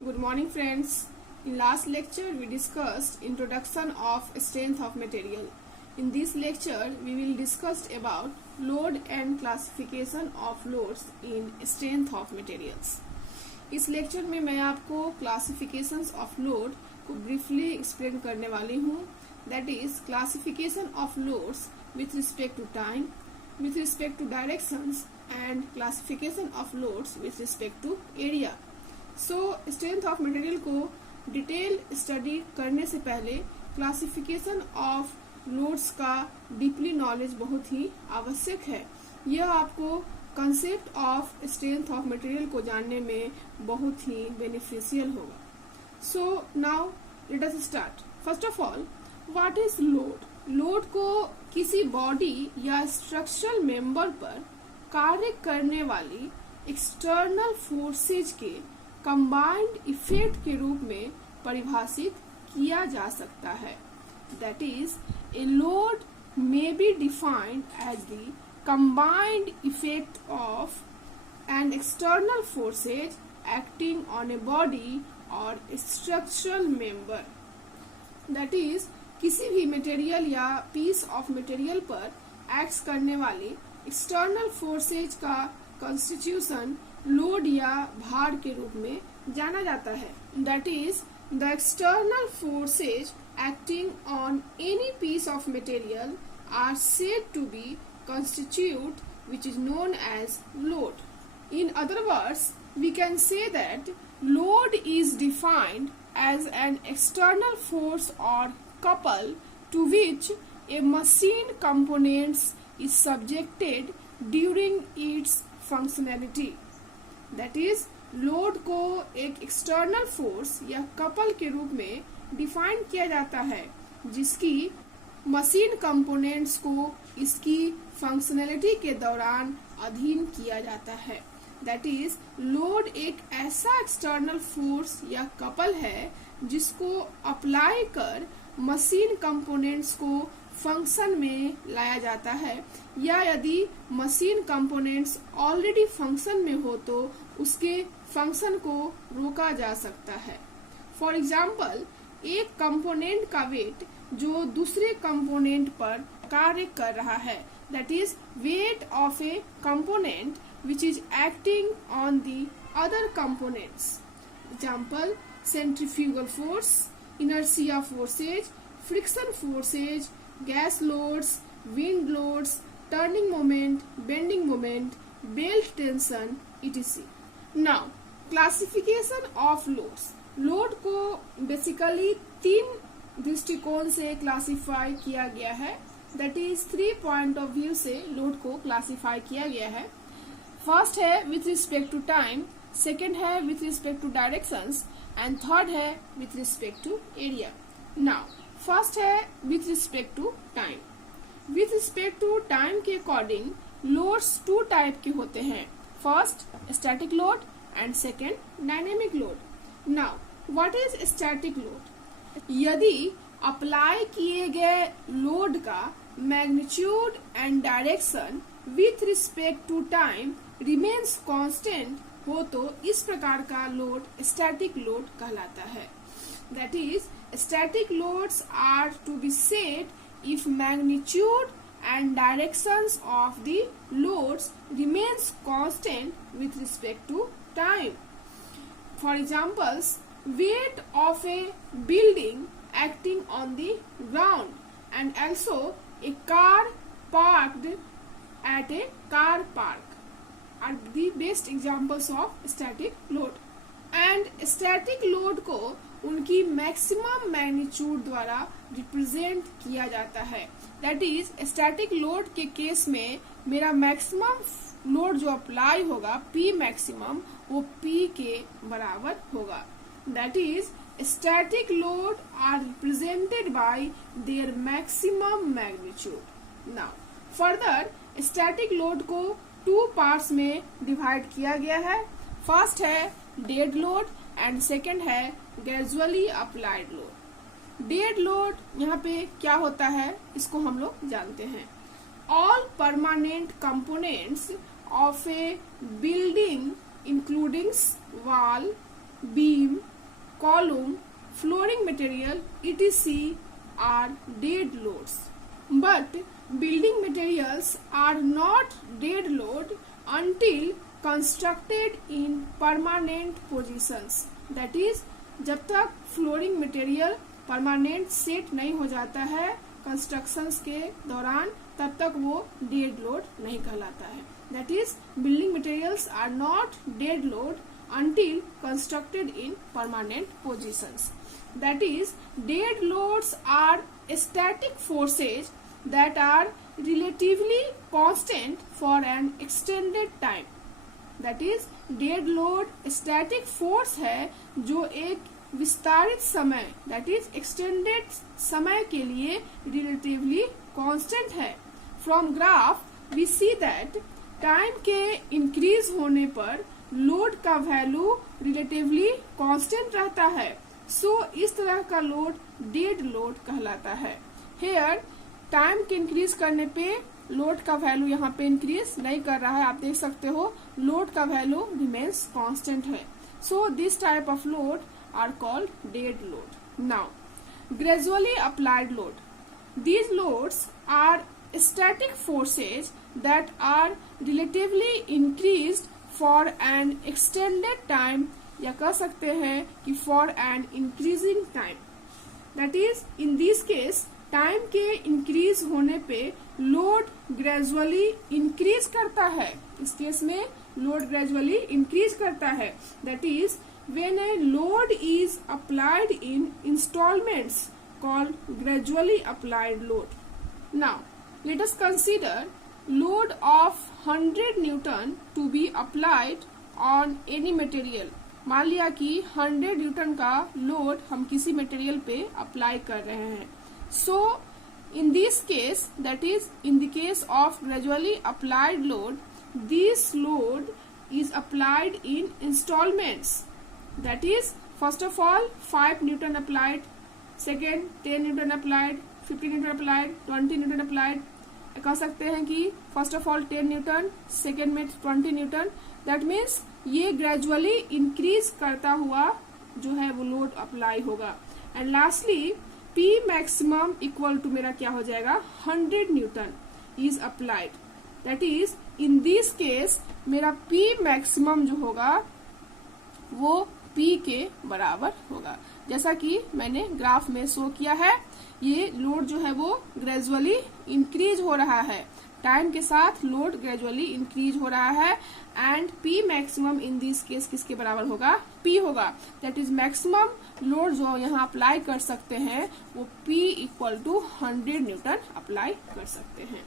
Good morning friends. In last lecture we discussed introduction of strength of material. In this lecture we will discuss about load and classification of loads in strength of materials. इस lecture में मैं आपको classifications of load को briefly explain करने वाली हूँ. That is classification of loads with respect to time, with respect to directions and classification of loads with respect to area. So strength of material को detail study करने से पहले classification of loads का deeply knowledge बहुत ही आवश्यक है. यह आपको concept of strength of material को जानने में बहुत ही बेनिफिशियल होगा. So now let us start. First of all, what is load? Load को किसी बॉडी या स्ट्रक्चरल मेंबर पर कार्य करने वाली एक्सटर्नल फोर्सेज के कंबाइंड इफेक्ट के रूप में परिभाषित किया जा सकता है. That is, a load may be defined as the combined effect of an external forces acting on a body और स्ट्रक्चरल मेंबर. दैट इज, किसी भी मटेरियल या पीस ऑफ मटेरियल पर एक्ट करने वाली एक्सटर्नल फोर्सेज का कॉन्स्टिट्यूशन लोड या भार के रूप में जाना जाता है. That is, the external forces acting on any piece of material are said to be constitute which is known as load. In other words, we can say that load is defined as an external force or couple to which a machine components is subjected during its functionality. That is, load को एक external force या couple के रूप में define किया जाता है जिसकी मशीन कंपोनेंट्स को इसकी फंक्शनैलिटी के दौरान अधीन किया जाता है. दैट इज, लोड एक ऐसा एक्सटर्नल फोर्स या कपल है जिसको अप्लाई कर मशीन कंपोनेंट्स को फंक्शन में लाया जाता है, या यदि मशीन कंपोनेंट्स ऑलरेडी फंक्शन में हो तो उसके फंक्शन को रोका जा सकता है. फॉर एग्जाम्पल, एक कंपोनेंट का वेट जो दूसरे कंपोनेंट पर कार्य कर रहा है, that is weight of A component which is acting on the other components. Example, centrifugal force, inertia forces, friction forces, gas loads, wind loads, turning moment, bending moment, belt tension, etc. Now, classification of loads. Load को basically 3 दृष्टिकोण से classify किया गया है. That is, 3 point of view से load को classify किया गया है. फर्स्ट है with respect to time, second है with respect to directions and third है with respect to area. Now, first है with respect to time. With respect to time के अकॉर्डिंग लोड्स 2 टाइप के होते हैं. First, static load and second, dynamic load. Now, what is static load? यदि apply किए गए load का magnitude and direction with respect to time remains constant हो तो इस प्रकार का लोड स्टैटिक लोड कहलाता है. That is, static loads are to be said if magnitude and directions of the loads remains constant with respect to time. For examples, weight of a building acting on the ground and also a car parked at a car park are the best examples of static load. And static load को उनकी maximum magnitude द्वारा represent किया जाता है. That is, static load के case में मेरा maximum load जो अप्लाई होगा P मैक्सिमम, वो P के बराबर होगा. That is, static load are represented by their maximum magnitude. Now, further static load को 2 पार्ट्स में डिवाइड किया गया है. फर्स्ट है डेड लोड एंड सेकेंड है gradually applied load. Dead load यहाँ पे क्या होता है इसको हम लोग जानते हैं. All permanent components of A building including wall, beam, column, flooring material, etc. are dead loads. But building materials are not dead load until constructed in permanent positions. That is, जब तक फ्लोरिंग मटेरियल परमानेंट सेट नहीं हो जाता है constructions के दौरान, तब तक वो डेड लोड नहीं कहलाता है. That is building materials are not dead load until constructed in permanent positions. That is, dead loads are static forces that are relatively constant for an extended time. That is, dead load static force है जो एक विस्तारित समय, that is extended समय के लिए relatively constant है. From graph we see that time के इंक्रीज होने पर लोड का वैल्यू रिलेटिवली कांस्टेंट रहता है. सो इस तरह का लोड डेड लोड कहलाता है. हेयर टाइम के इंक्रीज करने पे लोड का वैल्यू यहाँ पे इंक्रीज नहीं कर रहा है, आप देख सकते हो लोड का वैल्यू रिमेन्स कांस्टेंट है. So this type of load are called dead load. Now gradually applied load. These loads are static forces that are relatively increased for an extended time, या कह सकते हैं कि for an increasing time. That is, in this case time के increase होने पे load gradually increase करता है. इस केस में लोड ग्रेजुअली इंक्रीज करता है. That is when a load is applied in installments called gradually applied load. Now let us consider load of 100 Newton to be applied on any material. मान लिया कि 100 Newton का load हम किसी material पे apply कर रहे हैं. So in this case, that is in the case of gradually applied load, this load is applied in instalments. That is first of all 5 newton applied, second 10 newton applied, 15 newton applied, 20 newton applied. कह सकते हैं कि first of all 10 newton, second में 20 newton. That means ये gradually increase करता हुआ जो है वो लोड अप्लाई होगा. And lastly P maximum equal to मेरा क्या हो जाएगा, 100 Newton is applied. That is in this case मेरा P मैक्सिमम जो होगा वो P के बराबर होगा. जैसा कि मैंने ग्राफ में शो किया है, ये लोड जो है वो ग्रेजुअली इंक्रीज हो रहा है. टाइम के साथ लोड ग्रेजुअली इंक्रीज हो रहा है and P maximum in this case किसके बराबर होगा, P होगा. दैट इज मैक्सिमम लोड जो यहाँ अप्लाई कर सकते हैं वो P equal to 100 newton apply कर सकते हैं.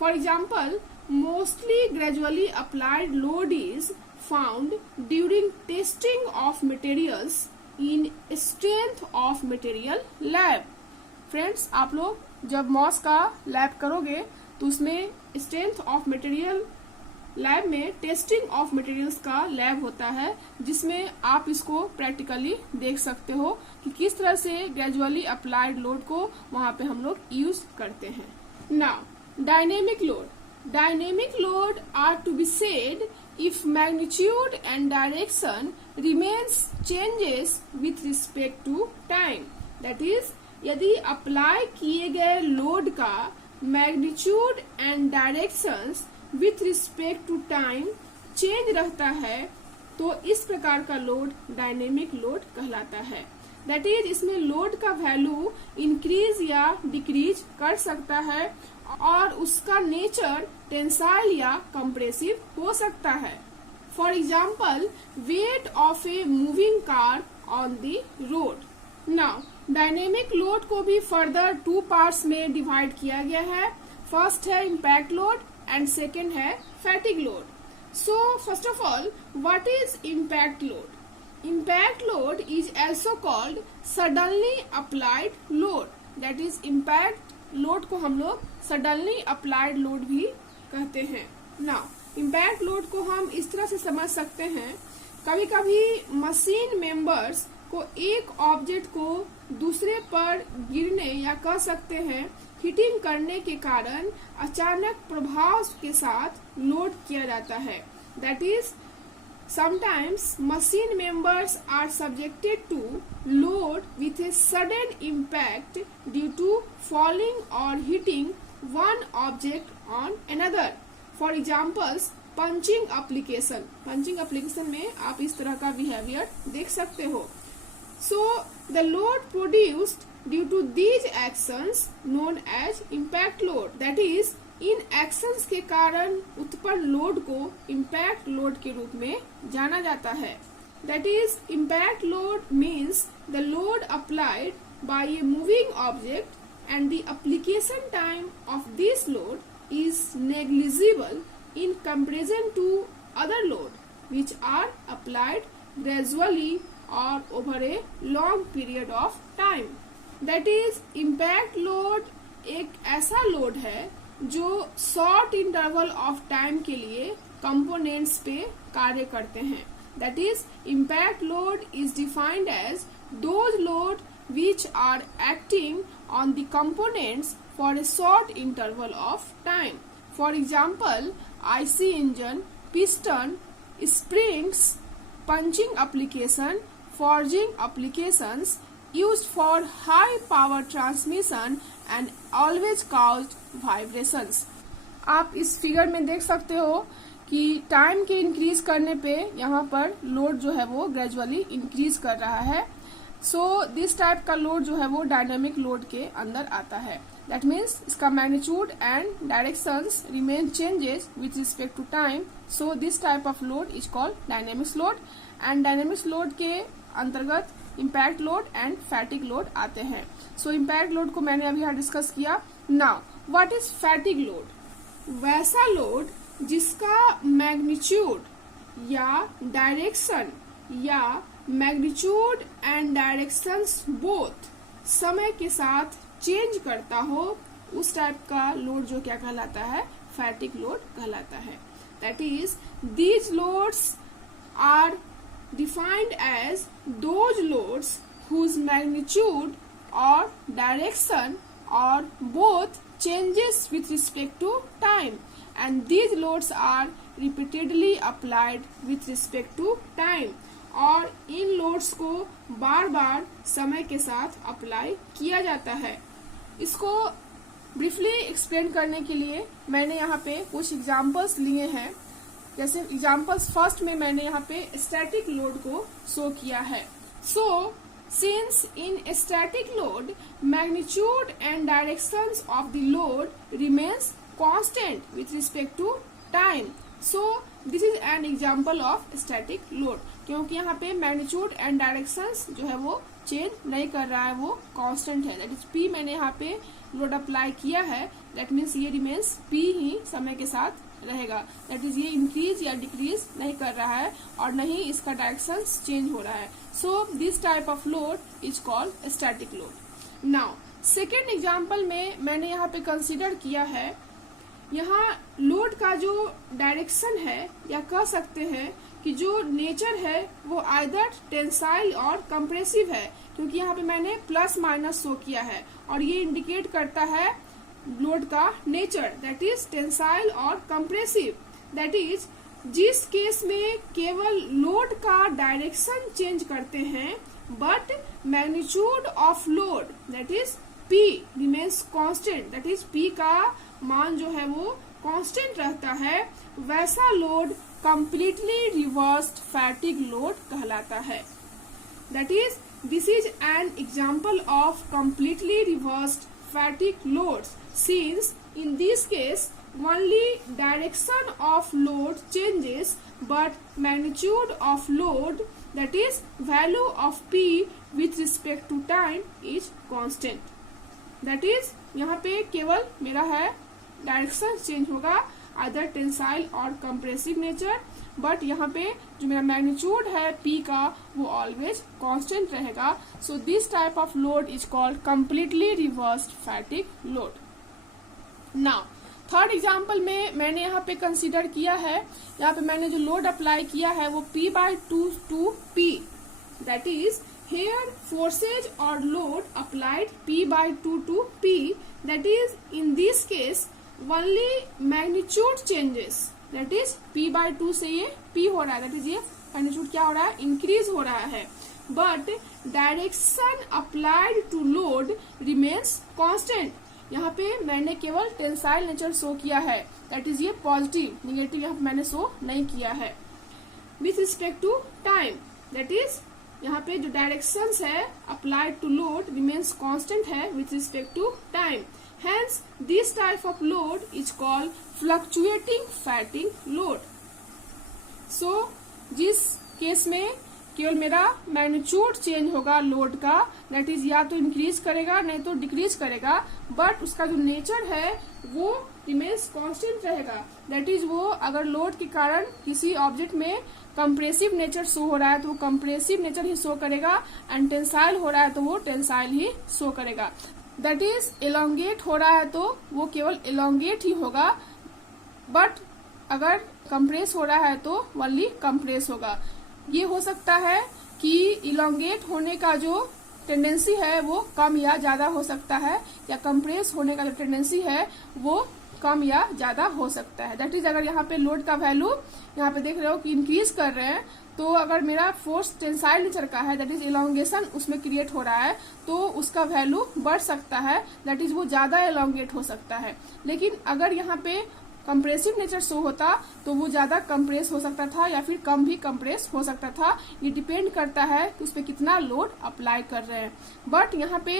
For example, mostly gradually applied load is found during testing of materials in strength of material lab. Friends, आप लोग जब मॉस का लैब करोगे तो उसमें स्ट्रेंथ ऑफ मटेरियल लैब में टेस्टिंग ऑफ मटेरियल्स का लैब होता है, जिसमें आप इसको प्रैक्टिकली देख सकते हो कि किस तरह से ग्रेजुअली अप्लाइड लोड को वहां पे हम लोग यूज करते हैं. Now dynamic load. Dynamic load are to be said if magnitude and direction remains changes with respect to time. That is, यदि अप्लाई किए गए लोड का magnitude and directions with respect to time change रहता है तो इस प्रकार का लोड डायनेमिक लोड कहलाता है. दैट इज, इसमें लोड का वैल्यू इंक्रीज या डिक्रीज कर सकता है और उसका नेचर टेंसाइल या कंप्रेसिव हो सकता है. For example, weight of a moving car on the road. Now dynamic load को भी फर्दर 2 पार्ट्स में डिवाइड किया गया है. फर्स्ट है इम्पैक्ट लोड एंड सेकेंड है fatigue load. So first of all, what is impact load? Impact load is also called suddenly applied load. That is, impact load को हम लोग suddenly applied load भी कहते हैं. Now, impact load को हम इस तरह से समझ सकते हैं, कभी कभी मशीन मेंबर्स को एक ऑब्जेक्ट को दूसरे पर गिरने या कह सकते हैं हिटिंग करने के कारण अचानक प्रभाव के साथ लोड किया जाता है. That is, Sometimes machine members are subjected to load with a sudden impact due to falling or hitting one object on another. For examples, punching application. Punching application में आप इस तरह का behavior देख सकते हो. So the load produced due to these actions known as impact load. That is, in actions के कारण उत्पन्न लोड को इम्पैक्ट लोड के रूप में जाना जाता है. That is, impact load means the load applied by a moving object and the application time of this load is negligible in comparison to other load which are applied gradually और over a long period of time. That is, impact load एक ऐसा load है जो short interval of time के लिए components पे कार्य करते हैं. दैट is, impact load is defined as those load which are acting on the components for a short interval of time. For example, IC engine, piston, springs, punching application, forging applications used for high power transmission and always caused vibrations. आप इस figure में देख सकते हो कि time के increase करने पे यहाँ पर लोड जो है वो ग्रेजुअली इंक्रीज कर रहा है. सो दिस टाइप का लोड जो है वो डायनेमिक लोड के अंदर आता है. दैट मीन्स इसका magnitude and directions remain changes with respect to time. So this type of load is called dynamics load. And dynamics load के अंतर्गत impact load and fatigue load आते हैं. सो इम्पैक्ट लोड को मैंने अभी यहाँ डिस्कस किया. Now what is fatigue load? वैसा लोड जिसका मैग्नीट्यूड या डायरेक्शन या मैग्नीट्यूड एंड डायरेक्शंस बोथ समय के साथ चेंज करता हो, उस टाइप का लोड जो क्या कहलाता है? फैटिग लोड कहलाता है. That is, these loads are defined as those loads whose magnitude or direction or both changes with respect to time, and these loads are repeatedly applied with respect to time. और इन loads को बार बार समय के साथ apply किया जाता है. इसको briefly explain करने के लिए मैंने यहाँ पे कुछ एग्जाम्पल्स लिए हैं. जैसे एग्जाम्पल्स फर्स्ट में मैंने यहाँ पे स्टैटिक लोड को शो किया है. So since in static load magnitude and directions of the load remains constant with respect to time, so this is an example of static load. क्योंकि यहाँ पे मैग्नीट्यूड एंड डायरेक्शंस जो है वो change नहीं कर रहा है, वो कांस्टेंट है. दैट इज पी मैंने यहाँ पे लोड अप्लाई किया है. दैट मीन्स ये रिमेन्स पी ही समय के साथ रहेगा. दैट इज, ये इंक्रीज या डिक्रीज नहीं कर रहा है और नहीं इसका डायरेक्शन चेंज हो रहा है. So this type of load is called static load. Now second example में मैंने यहाँ पे कंसिडर किया है, यहाँ लोड का जो डायरेक्शन है या कह सकते हैं कि जो नेचर है वो आइदर टेंसाइल और कंप्रेसिव है. क्योंकि यहाँ पे मैंने प्लस माइनस शो किया है और ये इंडिकेट करता है लोड का नेचर, दैट इज टेंसाइल और कंप्रेसिव. दैट इज, जिस केस में केवल लोड का डायरेक्शन चेंज करते हैं but magnitude of load that is P remains constant. That is, P का मान जो है वो कांस्टेंट रहता है, वैसा load completely reversed fatigue load कहलाता है. That is, this is an example of completely reversed fatigue loads, since in this case only direction of load changes but magnitude of load, that is value of P with respect to time, is constant. That is, यहाँ पे केवल मेरा है direction change होगा either tensile और compressive nature, but यहाँ पे जो मेरा मैग्नीट्यूड है P का वो ऑलवेज कांस्टेंट रहेगा. सो this type of load is called completely reversed fatigue load. Now third example में मैंने यहाँ पे कंसीडर किया है, यहाँ पे मैंने जो लोड अप्लाई किया है वो P/2 to P. That is, here forces or load applied P/2 to P. That is, in this case only magnitude changes. That is, P/2 से ये P हो रहा है. That is, ये मैग्नीट्यूड क्या हो रहा है, इंक्रीज हो रहा है, but direction applied to load remains constant. यहाँ पे मैंने केवल टेंसाइल नेचर शो किया है, दैट इज ये पॉजिटिव, निगेटिव यहाँ पे मैंने शो नहीं किया है। With respect to time, that is यहाँ पे जो डायरेक्शंस है applied to load remains constant है with respect to time, hence this type of load is called fluctuating fatigue load. So जिस केस में केवल मेरा मैग्नीट्यूड चेंज होगा लोड का, दैट इज या तो इंक्रीज करेगा नहीं तो डिक्रीज करेगा, बट उसका जो नेचर है वो रिमेन्स कांस्टेंट रहेगा। दैट इज वो अगर लोड के कारण किसी ऑब्जेक्ट में कंप्रेसिव नेचर शो हो रहा है तो वो कंप्रेसिव नेचर ही शो करेगा, एंड टेंसाइल हो रहा है तो वो टेंसाइल ही शो करेगा। दैट इज एलोंगेट हो रहा है तो वो केवल एलोंगेट ही होगा, बट अगर कंप्रेस हो रहा है तो ओनली कंप्रेस होगा। ये हो सकता है कि इलोंगेट होने का जो टेंडेंसी है वो कम या ज्यादा हो सकता है, या कंप्रेस होने का जो टेंडेंसी है वो कम या ज्यादा हो सकता है। दैट इज अगर यहाँ पे लोड का वैल्यू यहाँ पे देख रहे हो कि इंक्रीज कर रहे हैं, तो अगर मेरा फोर्स टेंसाइल नेचर का है, दैट इज इलोंगेशन उसमें क्रिएट हो रहा है, तो उसका वैल्यू बढ़ सकता है, दैट इज वो ज्यादा इलोंगेट हो सकता है। लेकिन अगर यहाँ पे कंप्रेसिव नेचर शो होता तो वो ज्यादा कंप्रेस हो सकता था या फिर कम भी कंप्रेस हो सकता था, ये डिपेंड करता है कि उस पर कितना लोड अप्लाई कर रहे हैं। बट यहाँ पे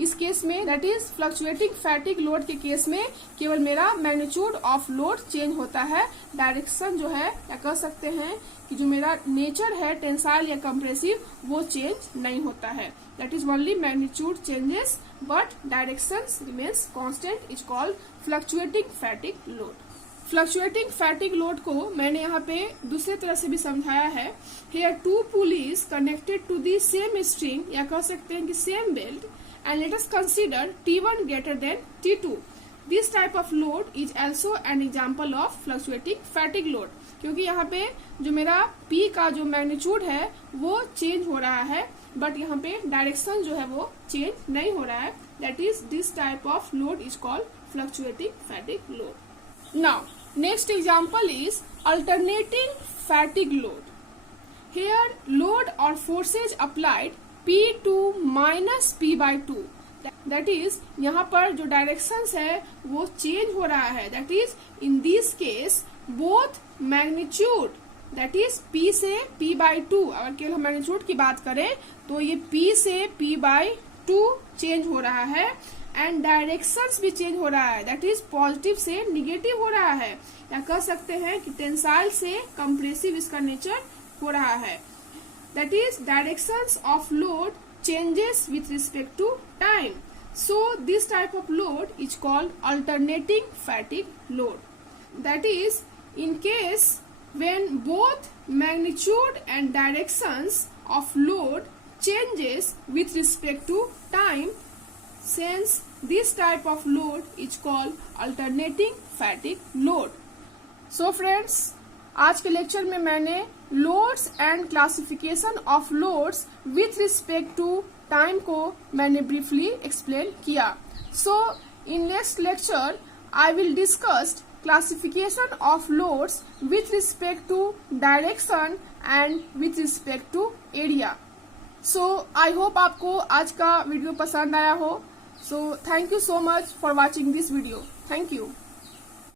इस केस में that is fluctuating fatigue load के केस में केवल मेरा मैग्नीट्यूड ऑफ लोड चेंज होता है, डायरेक्शन जो है या कह सकते हैं कि जो मेरा नेचर है टेंसाइल या कंप्रेसिव वो चेंज नहीं होता है। That is only magnitude changes but direction remains constant, is called fluctuating fatigue load. Fluctuating fatigue load को मैंने यहाँ पे दूसरे तरह से भी समझाया है। Here two pulleys connected to the same string, या कह सकते हैं कि same belt, and let us consider T1 greater than T2. This type of load is also an example of fluctuating fatigue load, क्योंकि यहाँ पे जो मेरा P का जो मैग्नीट्यूड है वो चेंज हो रहा है, बट यहाँ पे डायरेक्शन जो है वो चेंज नहीं हो रहा है। That is this type of load is called fluctuating fatigue load. Now, next example is alternating fatigue load. Here, load or forces applied P2 minus P by 2, that is यहाँ पर जो डायरेक्शंस है वो change हो रहा है। that is in this case both magnitude, that is P से P by 2, अगर केवल हम मैग्नीट्यूड की बात करें तो ये P से P by 2 चेंज हो रहा है, एंड डायरेक्शंस भी चेंज हो रहा है, that is पॉजिटिव से निगेटिव हो रहा है, या कह सकते हैं कि टेंसाइल से कंप्रेसिव इसका नेचर हो रहा है। That is directions of load changes with respect to time. So this type of load is called alternating fatigue load. That is in case when both magnitude and directions of load changes with respect to time, since this type of load is called alternating fatigue load. So friends, आज के lecture में मैंने loads and classification of loads with respect to time को मैंने briefly explain किया। So in next lecture I will discuss classification of loads with respect to direction and with respect to area. So I hope आपको आज का video पसंद आया हो। So thank you so much for watching this video. Thank you.